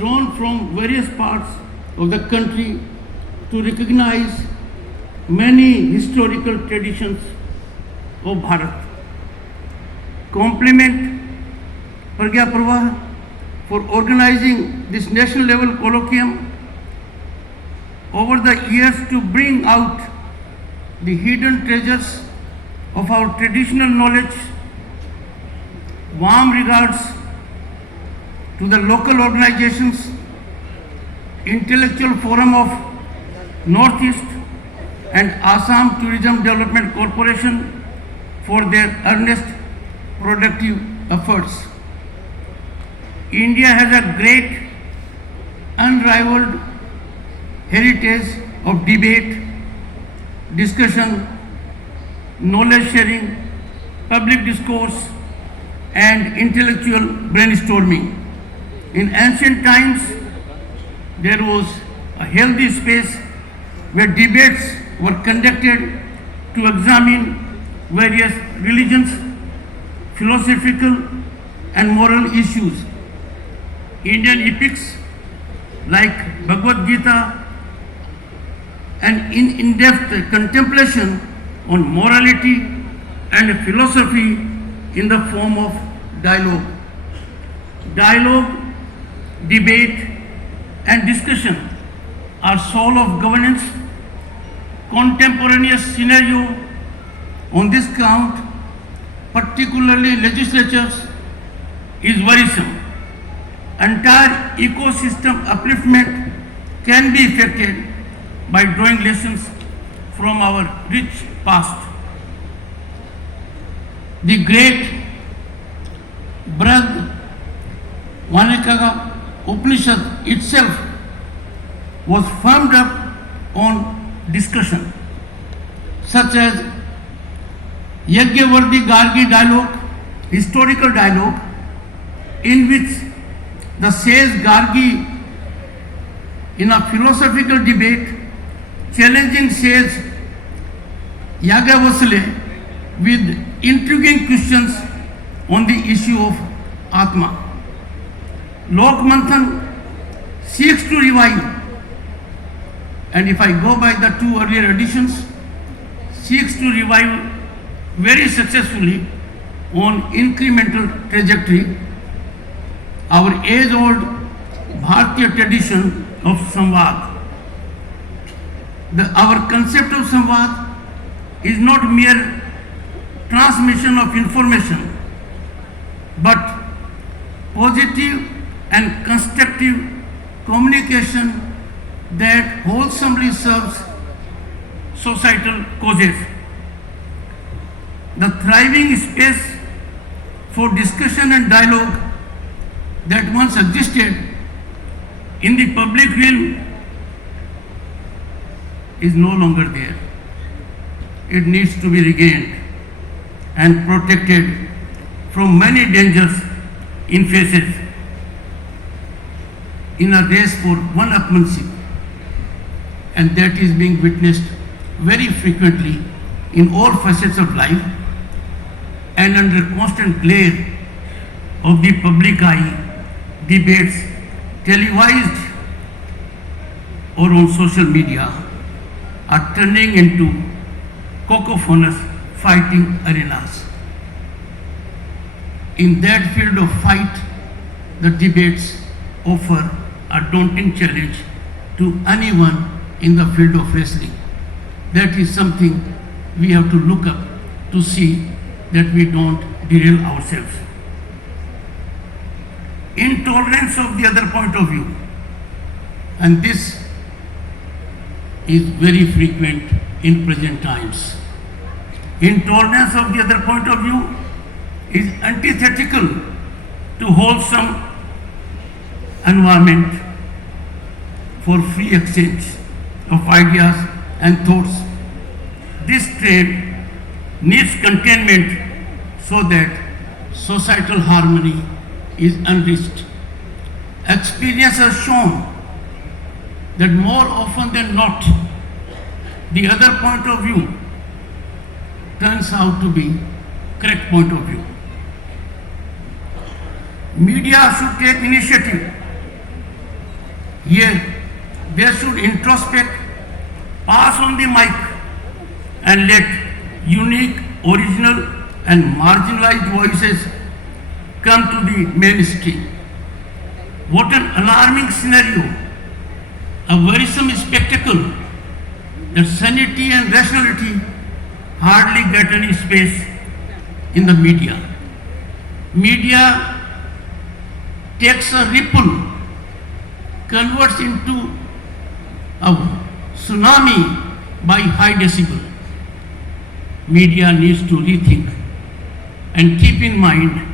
drawn from various parts of the country to recognize many historical traditions of Bharat. Compliment Pragya Pravah for organizing this national level colloquium over the years to bring out the hidden treasures of our traditional knowledge. Warm regards to the local organizations, Intellectual Forum of Northeast and Assam Tourism Development Corporation for their earnest productive efforts. India has a great, unrivaled heritage of debate, discussion, knowledge sharing, public discourse, and intellectual brainstorming. In ancient times, there was a healthy space where debates were conducted to examine various religions, philosophical and moral issues. Indian epics like Bhagavad Gita and in-depth contemplation on morality and philosophy in the form of dialogue. Dialogue, debate and discussion are soul of governance. Contemporaneous scenario on this count, particularly legislatures, is worrisome. Entire ecosystem upliftment can be effected by drawing lessons from our rich past. The great Brihad Vanikaga Upanishad itself was formed up on discussion, such as Yajnavalkya Gargi dialogue, historical dialogue, in which the sage Gargi, in a philosophical debate, challenging sage Yajnavalkya with intriguing questions on the issue of Atma. Lokmanthan seeks to revive, and if I go by the two earlier editions, seeks to revive very successfully on incremental trajectory our age-old Bharatiya tradition of Samvad. Our concept of Samvad is not mere transmission of information, but positive and constructive communication that wholesomely serves societal causes. The thriving space for discussion and dialogue that once existed in the public realm is no longer there. It needs to be regained and protected from many dangers it faces in a race for one-upmanship, and that is being witnessed very frequently in all facets of life and under constant glare of the public eye. Debates televised or on social media are turning into cacophonous fighting arenas. In that field of fight, the debates offer a daunting challenge to anyone in the field of wrestling. That is something we have to look up to see that we don't derail ourselves. Intolerance of the other point of view, and this is very frequent in present times. Intolerance of the other point of view is antithetical to wholesome environment for free exchange of ideas and thoughts. This trend needs containment so that societal harmony is unreached. Experience has shown that more often than not, the other point of view turns out to be correct point of view. Media should take initiative Here, they should introspect, pass on the mic, and let unique, original, and marginalized voices come to the mainstream. What an alarming scenario, a worrisome spectacle that sanity and rationality hardly get any space in the media. Media takes a ripple, converts into a tsunami by high decibel. Media needs to rethink and keep in mind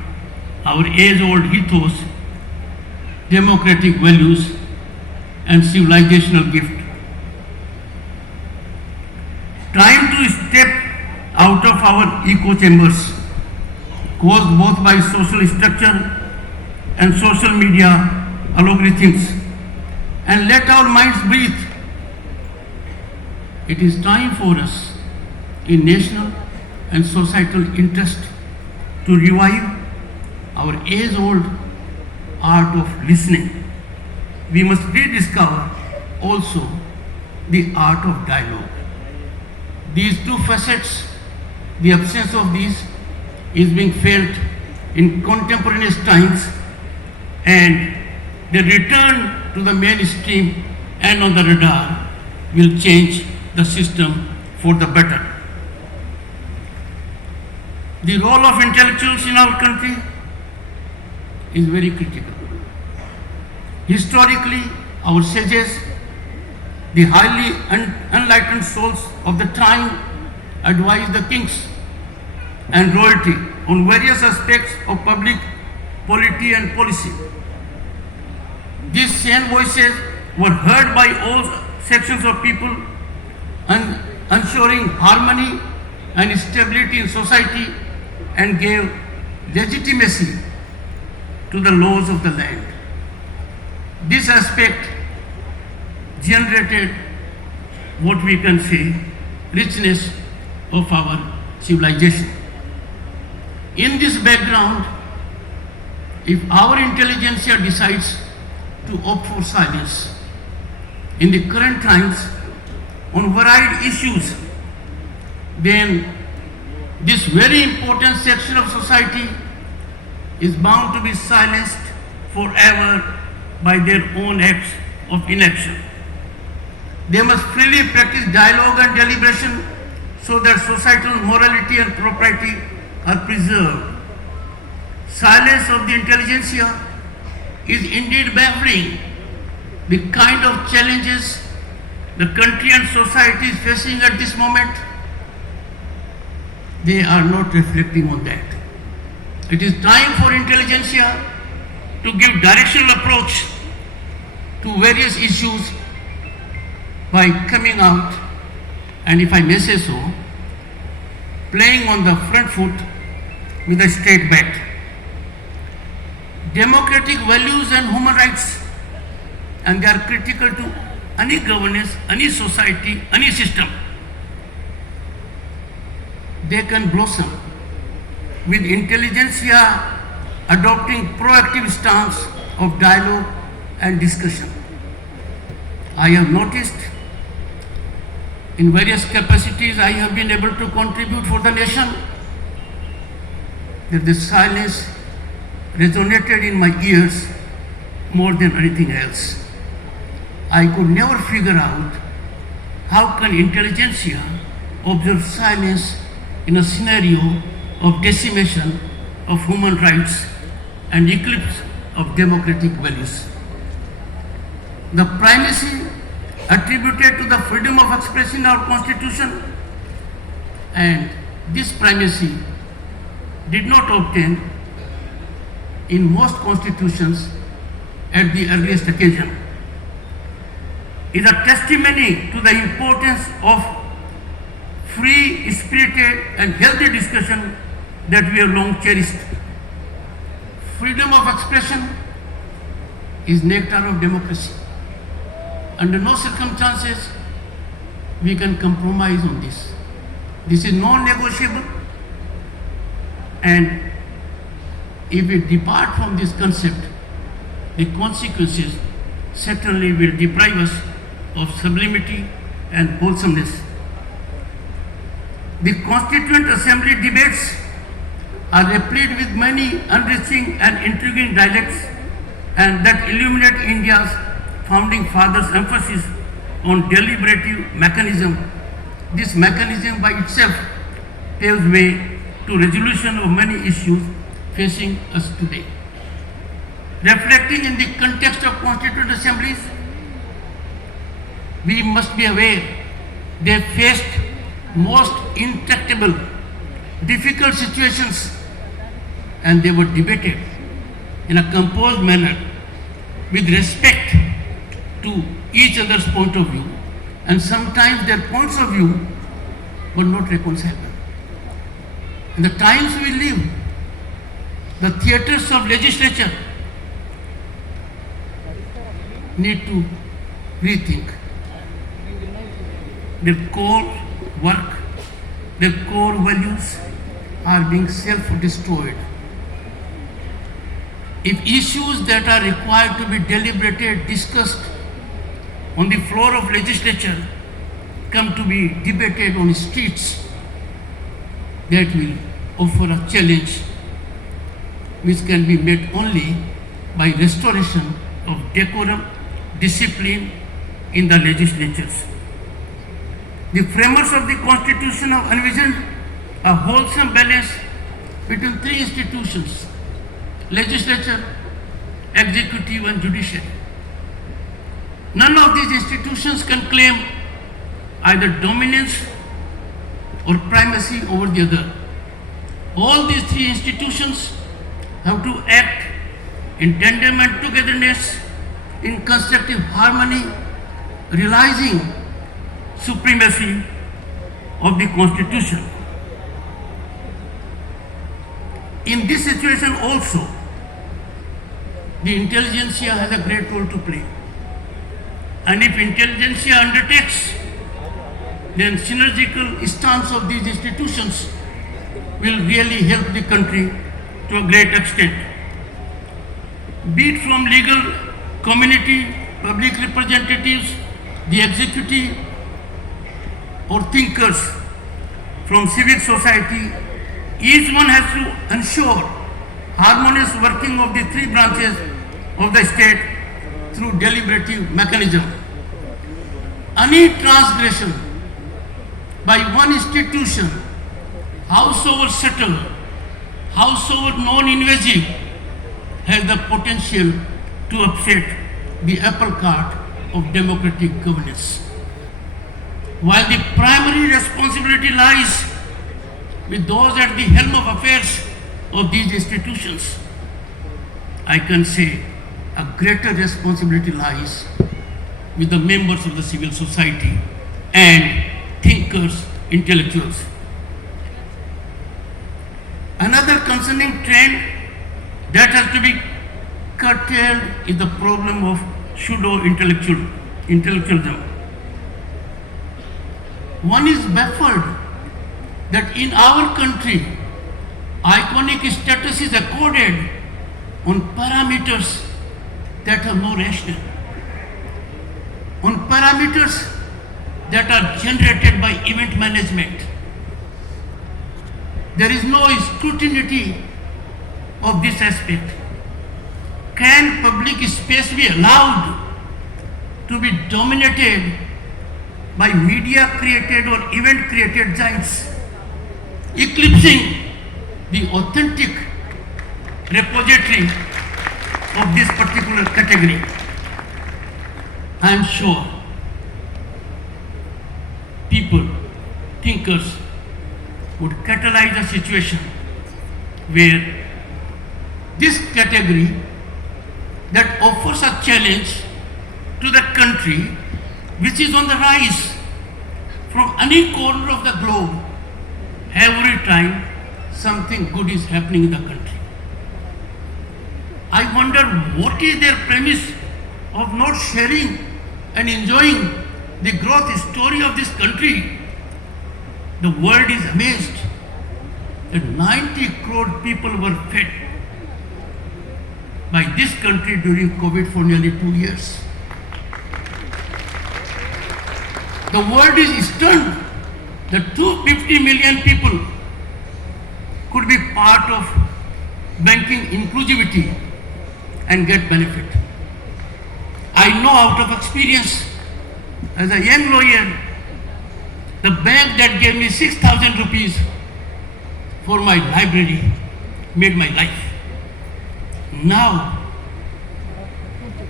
our age-old ethos, democratic values, and civilizational gift. Time to step out of our echo chambers, caused both by social structure and social media algorithms, and let our minds breathe. It is time for us, in national and societal interest, to revive our age-old art of listening. We must rediscover also the art of dialogue. These two facets, the absence of these is being felt in contemporaneous times, and the return to the mainstream and on the radar will change the system for the better. The role of intellectuals in our country is very critical. Historically, our sages, the highly enlightened souls of the time, advised the kings and royalty on various aspects of public polity and policy. These same voices were heard by all sections of people, ensuring harmony and stability in society, and gave legitimacy to the laws of the land. This aspect generated what we can say richness of our civilization. In this background, if our intelligentsia decides to opt for silence in the current times on varied issues, then this very important section of society is bound to be silenced forever by their own acts of inaction. They must freely practice dialogue and deliberation so that societal morality and propriety are preserved. Silence of the intelligentsia is indeed baffling. The kind of challenges the country and society is facing at this moment, they are not reflecting on that. It is time for intelligentsia to give directional approach to various issues by coming out, and if I may say so, playing on the front foot with a straight bat. Democratic values and human rights, and they are critical to any governance, any society, any system. They can blossom with intelligentsia adopting proactive stance of dialogue and discussion. I have noticed in various capacities I have been able to contribute for the nation that the silence resonated in my ears more than anything else. I could never figure out how can intelligentsia observe silence in a scenario of decimation of human rights and eclipse of democratic values. The primacy attributed to the freedom of expression in our constitution, and this primacy did not obtain in most constitutions at the earliest occasion, is a testimony to the importance of free, spirited and healthy discussion that we have long cherished. Freedom of expression is nectar of democracy. Under no circumstances we can compromise on this. This is non-negotiable, and if we depart from this concept, the consequences certainly will deprive us of sublimity and wholesomeness. The Constituent Assembly debates are replete with many enriching and intriguing dialects and that illuminate India's founding fathers' emphasis on deliberative mechanism. This mechanism by itself paves way to resolution of many issues facing us today. Reflecting in the context of constituent assemblies, we must be aware they faced most intractable, difficult situations and they were debated in a composed manner with respect to each other's point of view, and sometimes their points of view were not reconcilable. In the times we live, the theatres of legislature need to rethink. Their core work, their core values are being self-destroyed. If issues that are required to be deliberated, discussed on the floor of legislature come to be debated on streets, that will offer a challenge which can be met only by restoration of decorum, discipline in the legislatures. The framers of the Constitution have envisioned a wholesome balance between three institutions: legislature, executive and judiciary. None of these institutions can claim either dominance or primacy over the other. All these three institutions have to act in tandem and togetherness, in constructive harmony, realizing supremacy of the Constitution. In this situation also, the intelligentsia has a great role to play. And if intelligentsia undertakes, then synergical stance of these institutions will really help the country to a great extent. Be it from legal community, public representatives, the executive, or thinkers from civic society, each one has to ensure harmonious working of the three branches of the state through deliberative mechanism. Any transgression by one institution, howsoever subtle, howsoever non-invasive, has the potential to upset the apple cart of democratic governance. While the primary responsibility lies with those at the helm of affairs of these institutions, I can say a greater responsibility lies with the members of the civil society and thinkers, intellectuals. Another concerning trend that has to be curtailed is the problem of pseudo-intellectualism. One is baffled that in our country, iconic status is accorded on parameters that are no rational, on parameters that are generated by event management. There is no scrutiny of this aspect. Can public space be allowed to be dominated by media created or event created giants, eclipsing the authentic repository of this particular category? I am sure people, thinkers would catalyze a situation where this category that offers a challenge to the country, which is on the rise from any corner of the globe, every time something good is happening in the country. I wonder what is their premise of not sharing and enjoying the growth story of this country. The world is amazed that 90 crore people were fed by this country during COVID for nearly 2 years. The world is stunned that 250 million people could be part of banking inclusivity and get benefit. I know out of experience as a young lawyer, the bank that gave me 6,000 rupees for my library made my life. Now,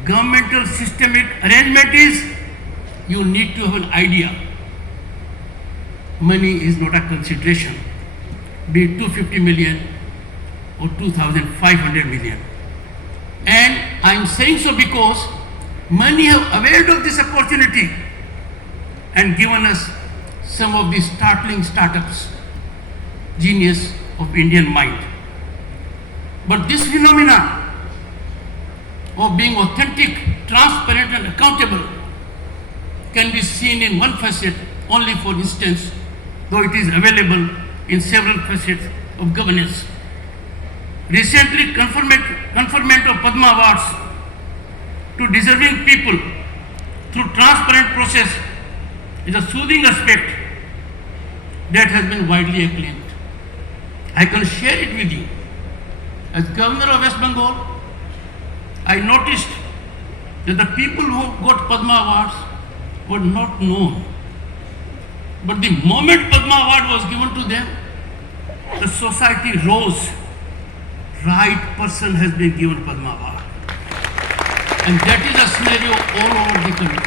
governmental systemic arrangement is you need to have an idea. Money is not a consideration, be it 250 million or 2,500 million. And I am saying so because many have availed of this opportunity and given us some of these startling startups, genius of Indian mind. But this phenomena of being authentic, transparent and accountable can be seen in one facet only, for instance, though it is available in several facets of governance. Recently, conferment of Padma Awards to deserving people through transparent process is a soothing aspect that has been widely acclaimed. I can share it with you. As Governor of West Bengal, I noticed that the people who got Padma Awards were not known. But the moment Padma Award was given to them, the society rose. Right person has been given Padma Award. And that is a scenario all over the country.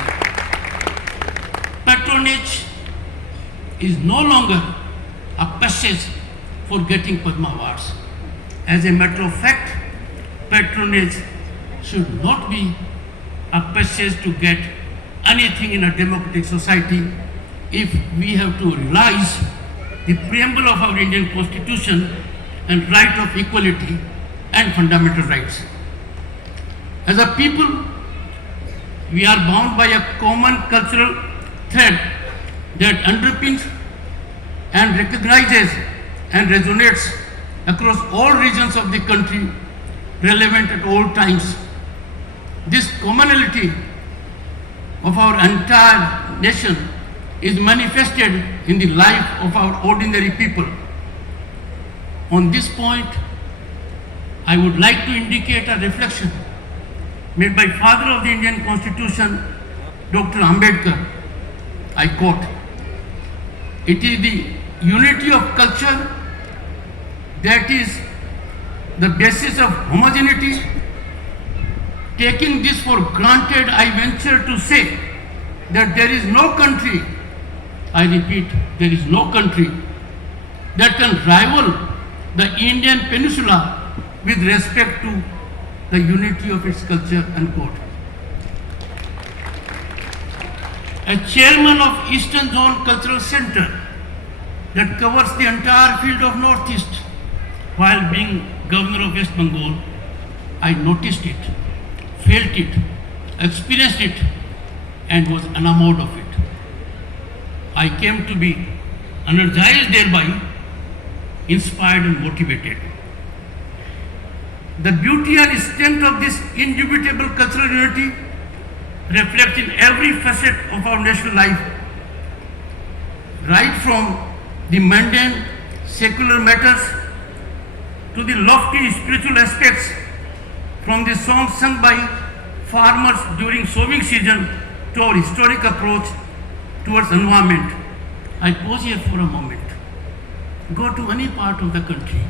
Patronage is no longer a passage for getting Padma Awards. As a matter of fact, patronage should not be a passage to get anything in a democratic society if we have to realize the preamble of our Indian Constitution and right of equality and fundamental rights. As a people, we are bound by a common cultural thread that underpins and recognizes and resonates across all regions of the country, relevant at all times. This commonality of our entire nation is manifested in the life of our ordinary people. On this point, I would like to indicate a reflection made by Father of the Indian Constitution, Dr. Ambedkar. I quote, "It is the unity of culture that is the basis of homogeneity. Taking this for granted, I venture to say that there is no country, I repeat, there is no country that can rival the Indian Peninsula with respect to the unity of its culture," unquote. A chairman of Eastern Zone Cultural Center that covers the entire field of Northeast, while being Governor of West Bengal, I noticed it, felt it, experienced it, and was enamored of it. I came to be energized thereby, inspired and motivated. The beauty and strength of this indubitable cultural unity reflects in every facet of our national life, right from the mundane secular matters to the lofty spiritual aspects, from the songs sung by farmers during sowing season to our historic approach towards environment. I pause here for a moment. Go to any part of the country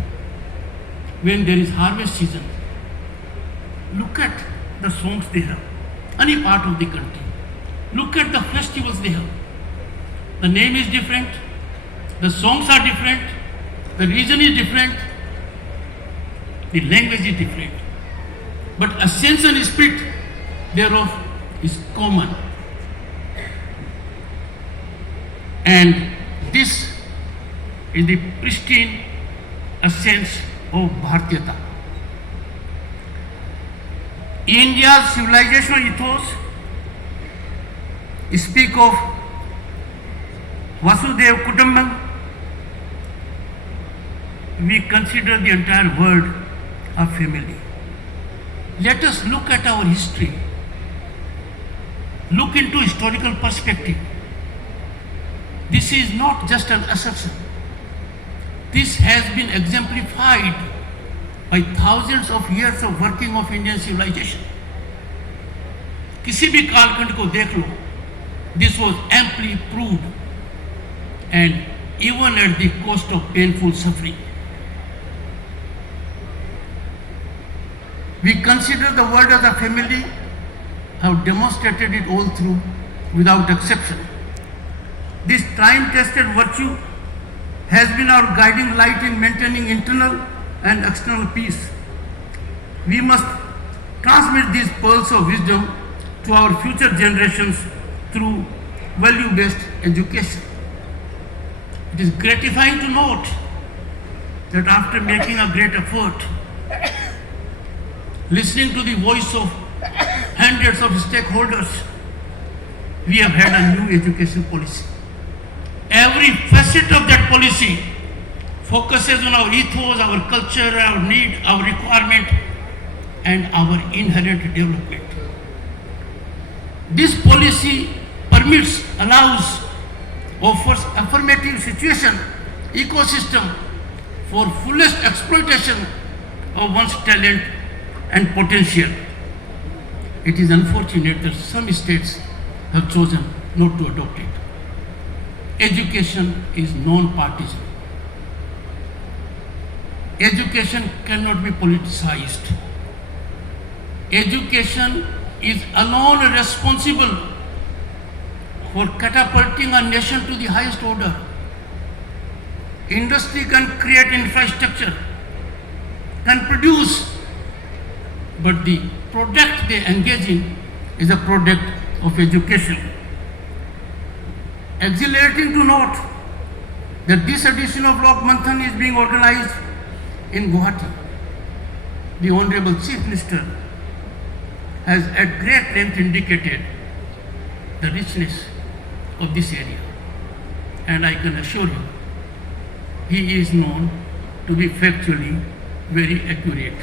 when there is harvest season. Look at the songs they have. Any part of the country. Look at the festivals they have. The name is different. The songs are different. The region is different. The language is different. But essence and spirit thereof is common. And this is the pristine essence of Bharatiyata. India's civilizational ethos speak of Vasudev Kutumbam. We consider the entire world a family. Let us look at our history. Look into historical perspective. This is not just an assertion. This has been exemplified by thousands of years of working of Indian civilization. किसी भी कालखंड को देख लो, this was amply proved and even at the cost of painful suffering. We consider the world as a family, have demonstrated it all through without exception. This time-tested virtue has been our guiding light in maintaining internal and external peace. We must transmit these pearls of wisdom to our future generations through value-based education. It is gratifying to note that after making a great effort, listening to the voice of hundreds of stakeholders, we have had a new education policy. Every facet of that policy focuses on our ethos, our culture, our need, our requirement, and our inherent development. This policy permits, allows, offers affirmative situation, ecosystem for fullest exploitation of one's talent and potential. It is unfortunate that some states have chosen not to adopt it. Education is non-partisan. Education cannot be politicized. Education is alone responsible for catapulting a nation to the highest order. Industry can create infrastructure, can produce, but the product they engage in is a product of education. Exhilarating to note that this edition of Lokmanthan is being organized in Guwahati. The Honourable Chief Minister has at great length indicated the richness of this area, and I can assure you he is known to be factually very accurate.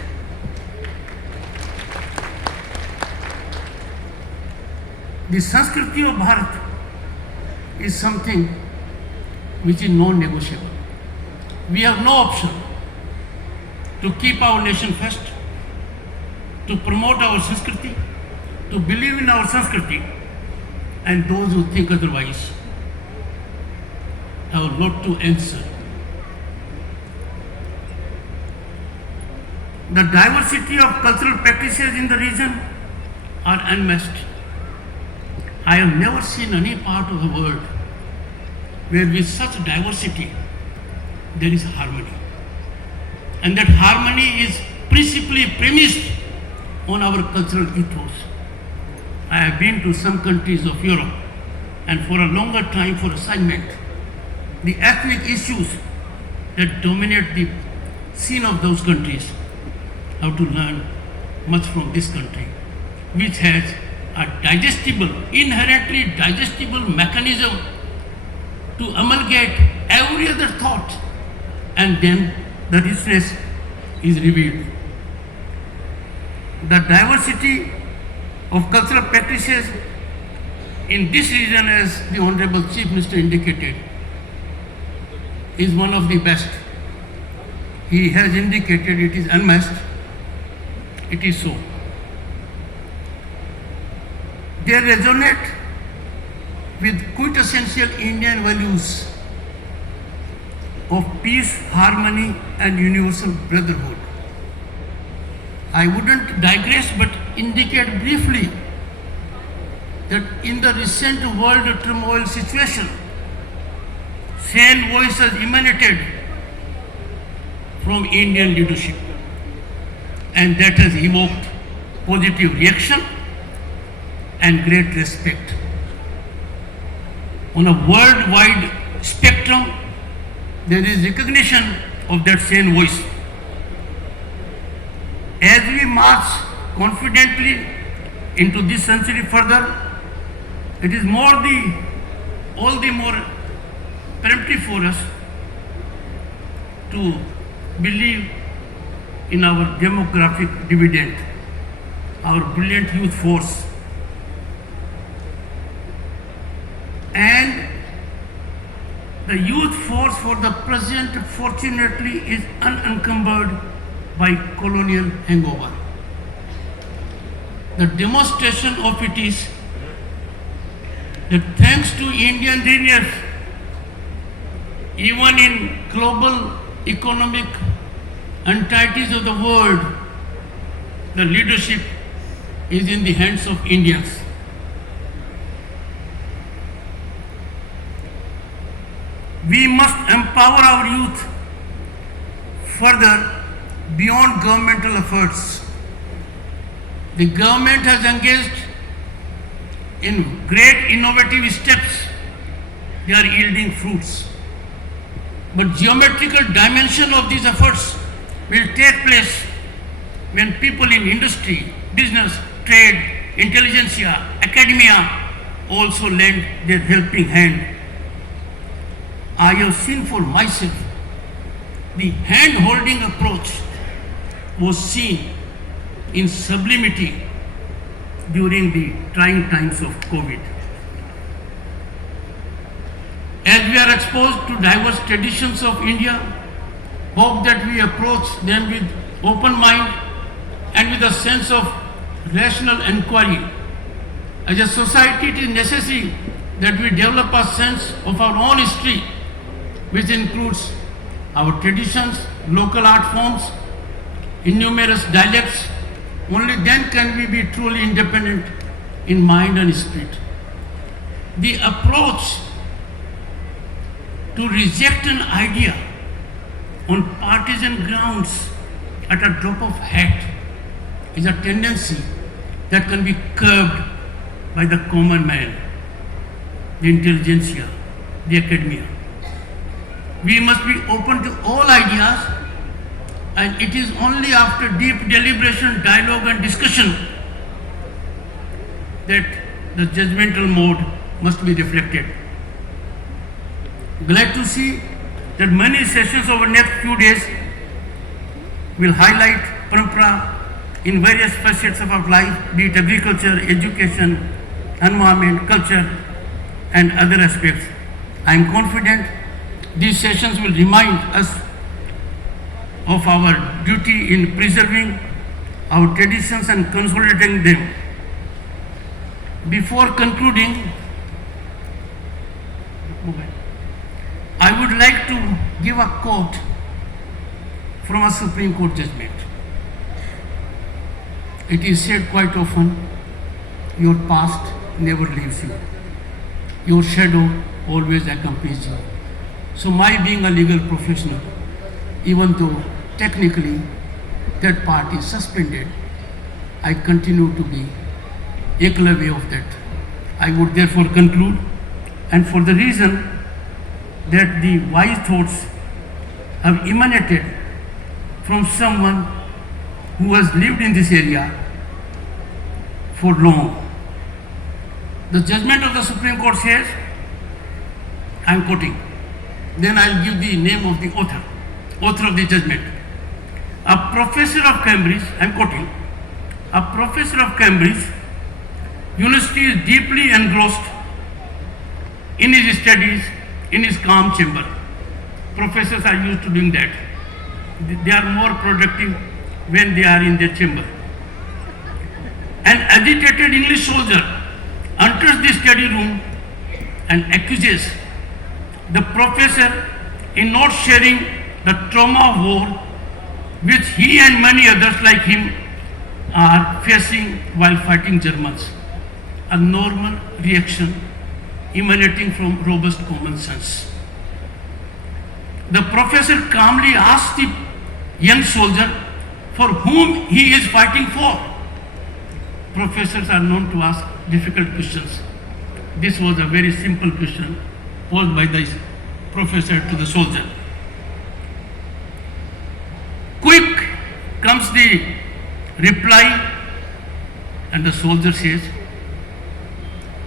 The Sanskriti of Bharat is something which is non-negotiable. We have no option to keep our nation first, to promote our Sanskriti, to believe in our Sanskriti, and those who think otherwise have a lot to answer. The diversity of cultural practices in the region are unmatched. I have never seen any part of the world where with such diversity there is harmony. And that harmony is principally premised on our cultural ethos. I have been to some countries of Europe, and for a longer time for assignment, the ethnic issues that dominate the scene of those countries have to learn much from this country, which has a digestible, inherently digestible mechanism to amalgate every other thought, and then the richness is revealed. The diversity of cultural practices in this region, as the Honourable Chief Minister indicated, is one of the best. He has indicated it is unmatched. It is so. They resonate with quintessential Indian values of peace, harmony, and universal brotherhood. I wouldn't digress but indicate briefly that in the recent world turmoil situation, sane voices emanated from Indian leadership, and that has evoked positive reaction and great respect. On a worldwide spectrum, there is recognition of that same voice. As we march confidently into this century further, it is all the more peremptory for us to believe in our demographic dividend, our brilliant youth force, and The youth force for the present, fortunately, is unencumbered by colonial hangover. The demonstration of it is that thanks to Indian genius, even in global economic entities of the world, the leadership is in the hands of Indians. We must empower our youth further beyond governmental efforts. The government has engaged in great innovative steps. They are yielding fruits. But geometrical dimension of these efforts will take place when people in industry, business, trade, intelligentsia, academia also lend their helping hand. I have seen for myself the hand-holding approach was seen in sublimity during the trying times of COVID. As we are exposed to diverse traditions of India, hope that we approach them with open mind and with a sense of rational inquiry. As a society, it is necessary that we develop a sense of our own history, which includes our traditions, local art forms, innumerous dialects. Only then can we be truly independent in mind and spirit. The approach to reject an idea on partisan grounds at a drop of hat is a tendency that can be curbed by the common man, the intelligentsia, the academia. We must be open to all ideas, and it is only after deep deliberation, dialogue and discussion that the judgmental mode must be reflected. Glad to see that many sessions over the next few days will highlight parampara in various facets of our life, be it agriculture, education, environment, culture, and other aspects. I am confident these sessions will remind us of our duty in preserving our traditions and consolidating them. Before concluding, I would like to give a quote from a Supreme Court judgment. It is said quite often, your past never leaves you. Your shadow always accompanies you. So my being a legal professional, even though technically that part is suspended, I continue to be eklavya of that. I would therefore conclude, and for the reason that the wise thoughts have emanated from someone who has lived in this area for long. The judgment of the Supreme Court says, I am quoting, then I will give the name of the author of the judgment. A professor of Cambridge, I am quoting, a professor of Cambridge University is deeply engrossed in his studies in his calm chamber. Professors are used to doing that. They are more productive when they are in their chamber. An agitated English soldier enters the study room and accuses the professor in not sharing the trauma of war which he and many others like him are facing while fighting Germans. A normal reaction emanating from robust common sense. The professor calmly asks the young soldier for whom he is fighting for. Professors are known to ask difficult questions. This was a very simple question posed by the professor to the soldier. Quick comes the reply, and the soldier says,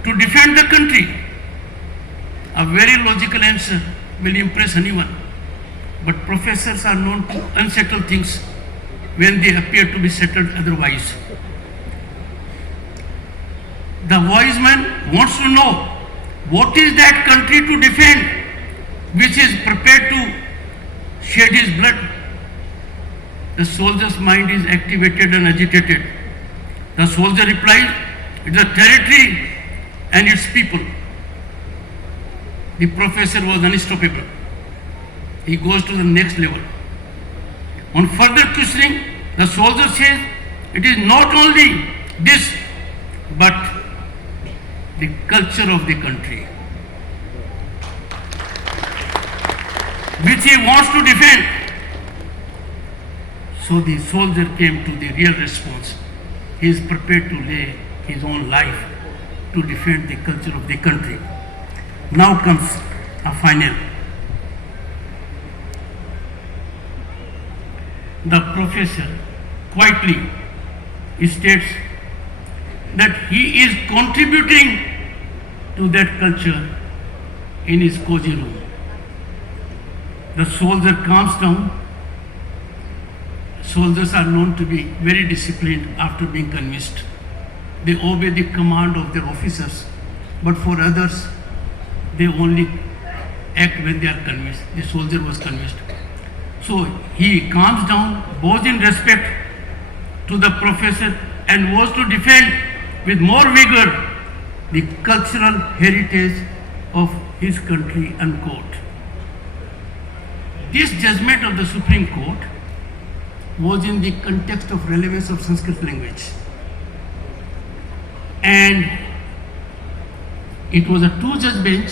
to defend the country. A very logical answer will impress anyone, but professors are known to unsettle things when they appear to be settled otherwise. The wise man wants to know what is that country to defend. which is prepared to shed his blood. The soldier's mind is activated and agitated. The soldier replies, "It's a territory and its people." The professor was unstoppable. He goes to the next level. On further questioning, the soldier says, "It is not only this, but the culture of the country, which he wants to defend." So the soldier came to the real response. He is prepared to lay his own life to defend the culture of the country. Now comes a final. The professor quietly states that he is contributing to that culture in his cozy room. The soldier calms down. Soldiers are known to be very disciplined after being convinced. They obey the command of their officers, but for others, they only act when they are convinced. The soldier was convinced. So he calms down, bows in respect to the professor, and was to defend with more vigor the cultural heritage of his country, unquote. This judgment of the Supreme Court was in the context of relevance of Sanskrit language. And it was a two-judge bench,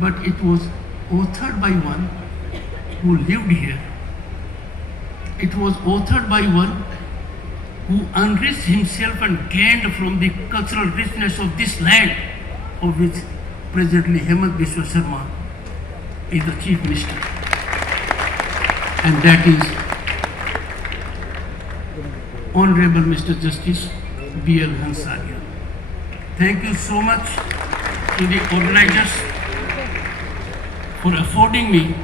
but it was authored by one who lived here. It was authored by one who enriched himself and gained from the cultural richness of this land, of which presently Hemant Biswa Sharma is the Chief Minister. And that is Honourable Mr. Justice B.L. Hansarya. Thank you so much to the organizers for affording me